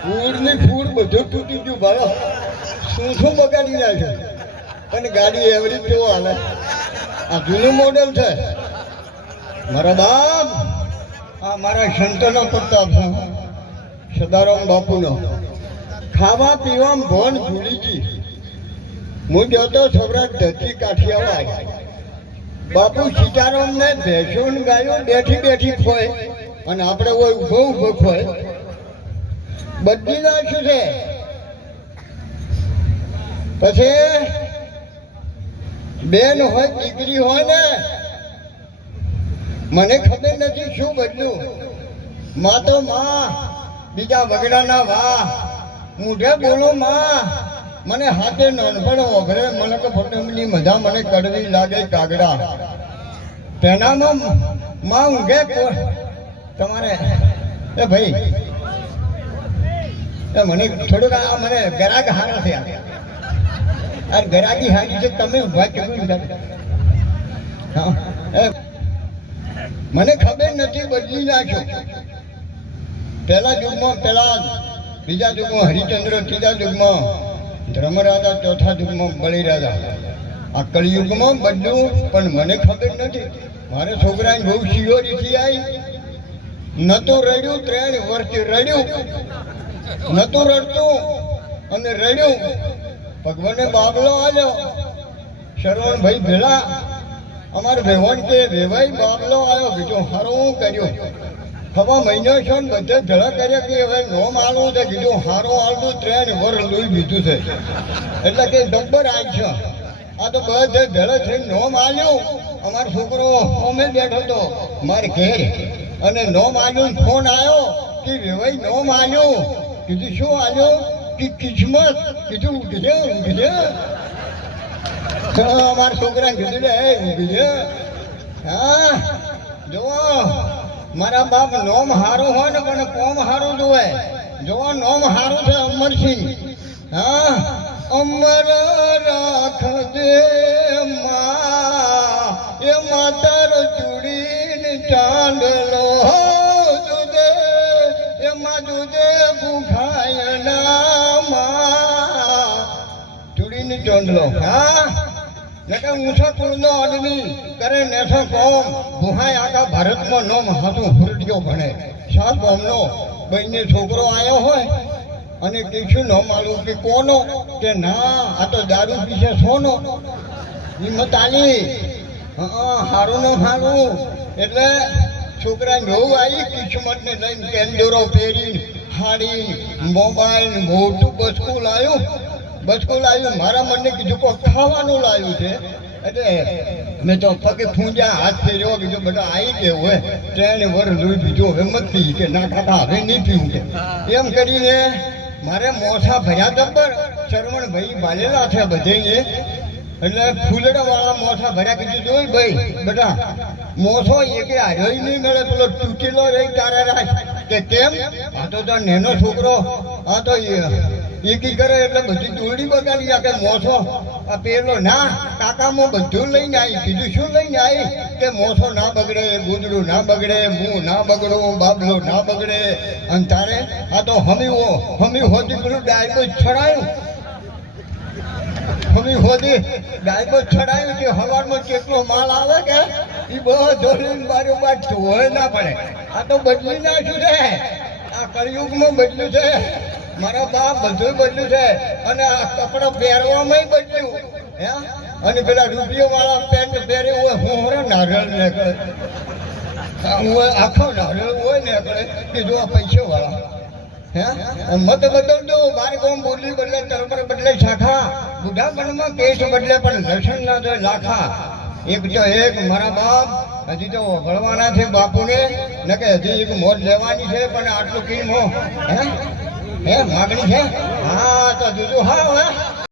Food ની food બધું તૂટી ગયું ભાઈ. શું બગાડી નાખ્યું. પણ ગાડી એવરેજ કેવો હાલે. આ જૂનું મોડેલ છે મારા બાપ. આ મારા સંતનો પ્રતાપ છે, સદારામ બાપુનો. ખાવા પીવામાં ભોન ભૂલી ગઈ. હું જતો સૌરાષ્ટ્ર ધરતી કાઠિયાવાડ. બાપુ સીતારામ ને ભેંસો ગાયો બેઠી બેઠી ખોય અને આપણે કોઈ ઉભો ઉભો ખોય. બધી નાખ્યું છે. પછી બેન હોય દીકરી હોય ને, મને ખબર નથી શું બદલું. માં તો માં, બીજા વગડાના વાહ. મૂઢે બોલું માં, મને હાથે નાનપણ ઓઘરે. મને તો ફોટોની મજા મને કડવી લાગે કાગડા. તેનામાં માં ઊંઘે તમારે. એ ભાઈ એ મને થોડુંક આ મને ગરાક હારા થયા. આ ગરાકી હારી છે તમે ઊભા કેવું. હા મને ખબર નથી બદલી નાખ્યો. પહેલા યુગમાં બીજા યુગમાં હરિચંદ્ર, ત્રીજા યુગમાં ધર્મરાજા, ચોથા યુગમાં બલિરાજા. આ કળિયુગમાં બદલું પણ મને ખબર નથી. મારે છોકરાને બહુ શિયોરીથી આવી. નતું રડ્યું, 3 વર્ષ રડ્યું, નતું રડતું અને રડ્યું. ભગવાને બાબલો આવ્યો. શરવણભાઈ ભેળા અમારે ભેવણ કે વેવાઈ બાબલો આવ્યો. કીધું હારું હું કર્યું. ખબર મહિનો છો ને બધે ધડા કર્યા કે હવે નોમ આલવું છે. કીધું હારું આલવું. 3 વર્ષ લોહી બીજું છે એટલે કે ડબ્બર આવી છે. આ તો બધે ધડે થઈને નોમ આલ્યું. અમારો છોકરો અમે બેઠો હતો મારે ઘેર અને નોમ આલ્યું. ફોન આવ્યો કે વેવાઈ નોમ આલ્યું. કીધું શું આલ્યું? કે કિસ્મત. કીધું ઊંઘજે ઊંઘજે. અમારા છોકરાને કીધું લે ઊંઘજે. હા જુઓ મારા બાપ નોમ હારું હોય ને પણ કોમ હારું જોવે. જુઓ નોમ હારું છે અમરસિંહ. હા અમર રાખજે માં, એ માતર ચૂડીને ચાંદલો દુદે, એમાં દુદે ભૂખાય ના માં. ચૂડીને ચાંદલો. હા નકે ઊંચો કુળનો આદમી કરે નેઠો કોમ. ભૂહાય આખા ભારતમાં નોમ હાથું હુરટીઓ ભણે. સાત ગામનો બહેને છોકરો આવ્યો હોય અને કે શું ન માલું કે કોનો કે ના આ તો દારૂ પીશે સોનો. હિંમત આલી. હારું ન હારું એટલે છોકરાને બહુ આવી. કિસ્મતને લઈને કેન્દોરો પહેરીને હાડી મોબાઈલ મોટું બચકું લાવ્યું. બચકું લાવ્યું. મારા મને કીધું કોઈ ખાવાનું લાવ્યું છે એટલે મેં તો પગે ફૂંજા હાથ ફેર્યો. કીધું બેટા આવી ગયો હોય 3 વર્ષ લોહી બીજો હવે મત પી કે ના કાકા હવે નહીં પીવું કે. એમ કરીને મારે મોસા ભર્યા જબ્બર. શરવણભાઈ બાલેલા છે બધે એટલે ફૂલડા વાળા મોસા ભર્યા. કીધું જોઈ ભાઈ બેટા મોસો એકે હાર્યો નહીં મળે. પેલો તૂટેલો રહી તારે રાખ કે કેમ? આ તો તાર નેનો છોકરો આ તો એકી કરે એટલે બધી દોરડી બગાડી નાખે. મોસો આ પેલો ના કાકામાં બધું લઈને આવી. કીધું શું લઈને આવી? કે મોસો ના બગડે, ગુદડું ના બગડે, મું ના બગડો, બાબલો ના બગડે. અને તારે આ તો હમી હોતી પેલું ડાયબો છડાયું. હમી હોતી ડાયબો છડાયું કે હવારમાં કેટલો માલ આવે કે એ બધો લઈને બારો બાર ધોય ના પડે. આ તો બદલી નાખ્યું છે. આ કળિયુગમાં બદલ્યું છે મારા બાપ. બધું બદલ્યું છે અને આ કપડાં પહેરવામાં બદલ્યું. હે અને પેલા રૂપિયો વાળા પેન્ટ પહેરે હોય હું નારિયેળ નીકળે. આખો નારિયેળ હોય ને નીકળે કે જો આ પૈસો વાળા. હે મત બદલજો. 12 ગામ બોલી બદલે, તરબર બદલે શાખા. બુઢાપણમાં કેસ બદલે પણ લસણ ના જાય લાખા. એક તો એક મારા બાપ હજી તો વળવાના છે બાપુને ને કે હજી એક મોજ લેવાની છે પણ આટલું કીમ હો હે માગણી છે. હા તો જુદું હા હવે